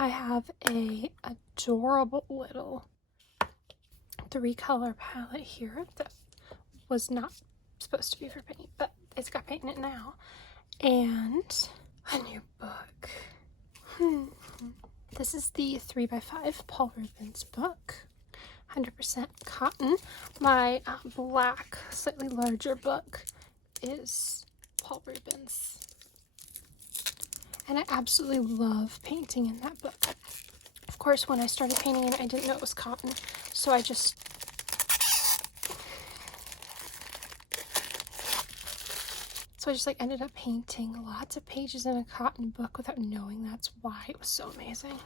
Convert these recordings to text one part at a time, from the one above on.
I have a adorable little 3-color palette here that was not supposed to be for paint, but it's got paint in it now. And a new book. This is the 3x5 Paul Rubens book. 100% cotton. My black, slightly larger book is Paul Rubens. And I absolutely love painting in that book. Of course, when I started painting in it, I didn't know it was cotton, so I just like ended up painting lots of pages in a cotton book without knowing that's why it was so amazing.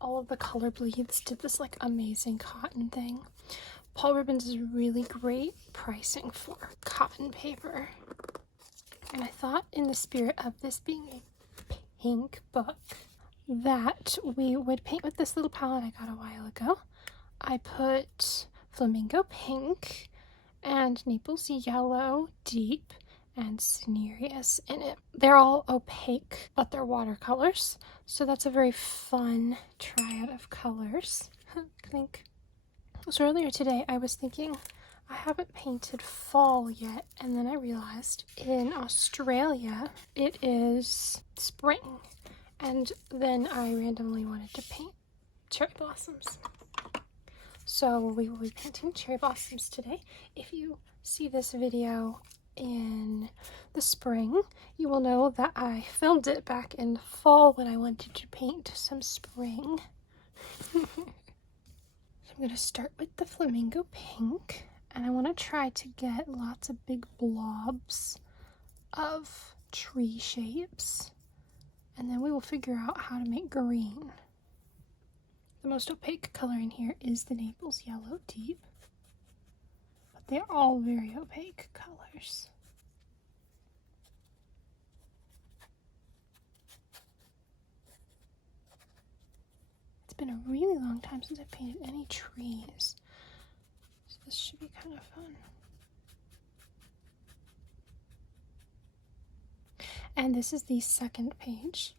All of the color bleeds did this like amazing cotton thing. Paul Rubens is really great pricing for cotton paper. And I thought, in the spirit of this being a pink book, that we would paint with this little palette I got a while ago. I put Flamingo pink and Naples yellow deep and Cinereous in it. They're all opaque, but they're watercolors, so that's a very fun triad of colors. I think. So earlier today I was thinking I haven't painted fall yet, and then I realized in Australia it is spring, and then I randomly wanted to paint cherry blossoms. So we will be painting cherry blossoms today. If you see this video in the spring, you will know that I filmed it back in the fall when I wanted to paint some spring. So I'm going to start with the Flamingo pink, and I want to try to get lots of big blobs of tree shapes, and then we will figure out how to make green. The most opaque color in here is the Naples yellow deep, but they're all very opaque colors. It's been a really long time since I've painted any trees, so this should be kind of fun. And this is the second page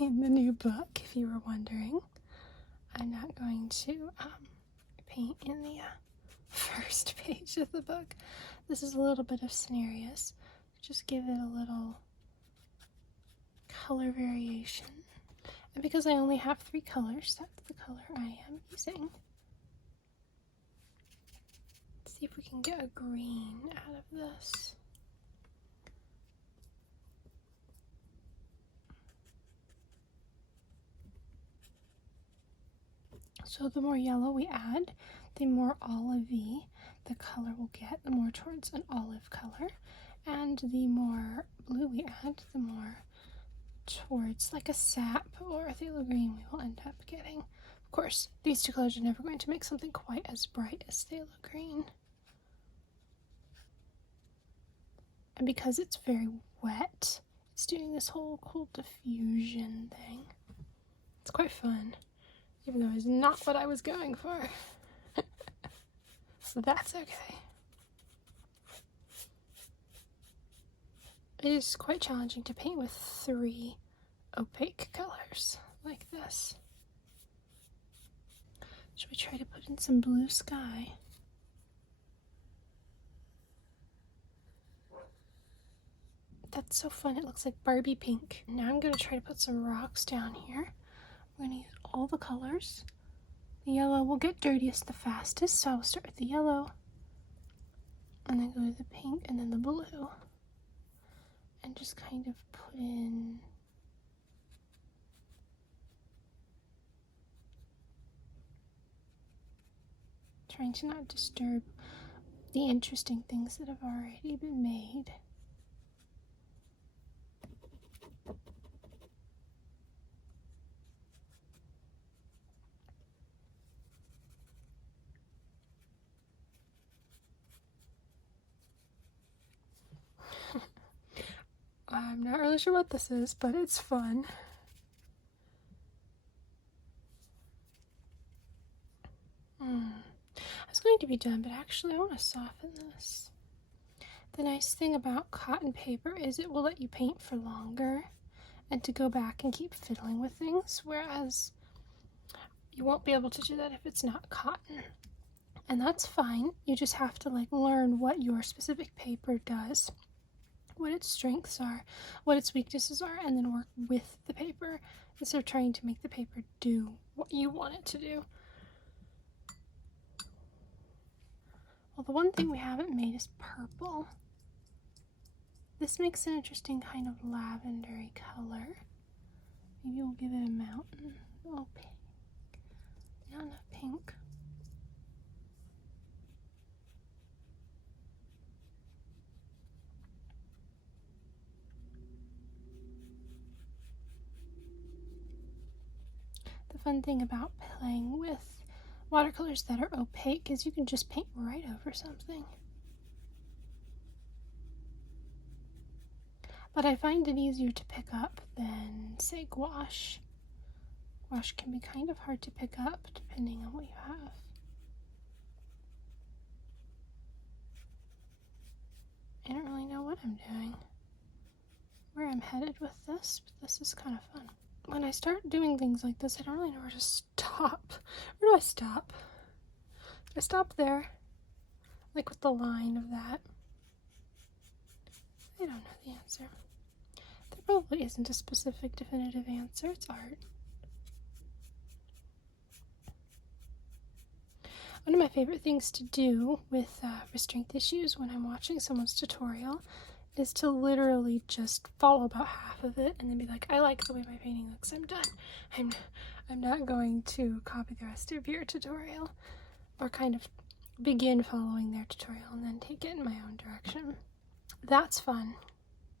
in the new book, if you were wondering. I'm not going to paint in the first page of the book. This is a little bit of Cinereous. Just give it a little color variation. And because I only have 3 colors, that's the color I am using. Let's see if we can get a green out of this. So the more yellow we add, the more olivey the color will get, the more towards an olive color. And the more blue we add, the more towards like a sap or a phthalo green we will end up getting. Of course, these 2 colors are never going to make something quite as bright as phthalo green. And because it's very wet, it's doing this whole cool diffusion thing. It's quite fun, even though it's not what I was going for. So that's okay. It is quite challenging to paint with 3 opaque colors like this. Should we try to put in some blue sky? That's so fun, it looks like Barbie pink. Now I'm going to try to put some rocks down here. I'm going to use all the colors. The yellow will get dirtiest the fastest, so I'll start with the yellow, and then go to the pink, and then the blue. And just kind of put in trying to not disturb the interesting things that have already been made. I'm not really sure what this is, but it's fun. I was going to be done, but actually I want to soften this. The nice thing about cotton paper is it will let you paint for longer, and to go back and keep fiddling with things, whereas you won't be able to do that if it's not cotton. And that's fine. You just have to like learn what your specific paper does, what its strengths are, what its weaknesses are, and then work with the paper instead of trying to make the paper do what you want it to do. Well, the one thing we haven't made is purple. This makes an interesting kind of lavendery color. Maybe we'll give it a mountain. Oh, pink. Not enough pink. The fun thing about playing with watercolors that are opaque is you can just paint right over something. But I find it easier to pick up than, say, gouache. Gouache can be kind of hard to pick up depending on what you have. I don't really know what I'm doing, where I'm headed with this, but this is kind of fun. When I start doing things like this, I don't really know where to stop. Where do I stop? Do I stop there? Like with the line of that? I don't know the answer. There probably isn't a specific definitive answer. It's art. One of my favorite things to do with restraint issues when I'm watching someone's tutorial is to literally just follow about half of it and then be like, I like the way my painting looks, I'm done. I'm not going to copy the rest of your tutorial, or kind of begin following their tutorial and then take it in my own direction. That's fun.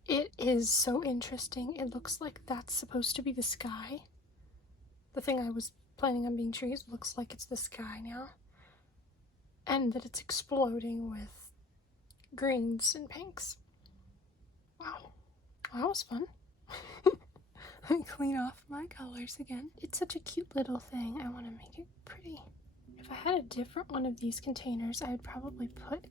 It is so interesting. It looks like that's supposed to be the sky. The thing I was planning on being trees looks like it's the sky now. And that it's exploding with greens and pinks. Wow. That was fun. Let me clean off my colors again. It's such a cute little thing. I want to make it pretty. If I had a different one of these containers, I would probably put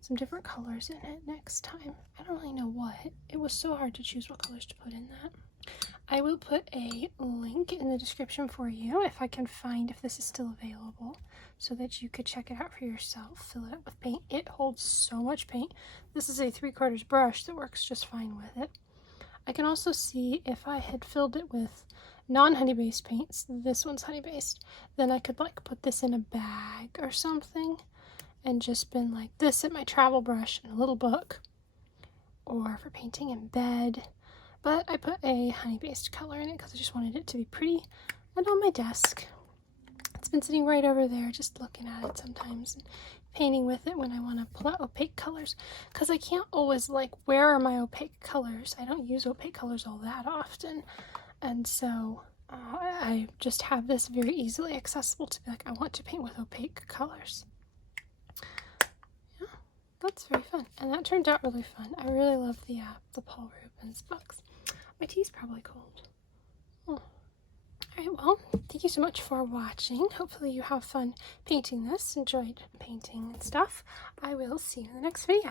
some different colors in it next time. I don't really know what. It was so hard to choose what colors to put in that. I will put a link in the description for you if I can find if this is still available, so that you could check it out for yourself. Fill it up with paint. It holds so much paint. This is a 3/4 brush that works just fine with it. I can also see if I had filled it with non-honey based paints, this one's honey based, then I could like put this in a bag or something and just been like this at my travel brush and a little book, or for painting in bed. But I put a honey-based color in it because I just wanted it to be pretty and on my desk. It's been sitting right over there, just looking at it sometimes and painting with it when I want to pull out opaque colors, because I can't always like, where are my opaque colors? I don't use opaque colors all that often, and so I just have this very easily accessible to be like, I want to paint with opaque colors. Yeah, that's very fun, and that turned out really fun. I really love the Paul Rubens books. My tea's probably cold. Oh. Alright, well, thank you so much for watching. Hopefully you have fun painting this, enjoyed painting and stuff. I will see you in the next video.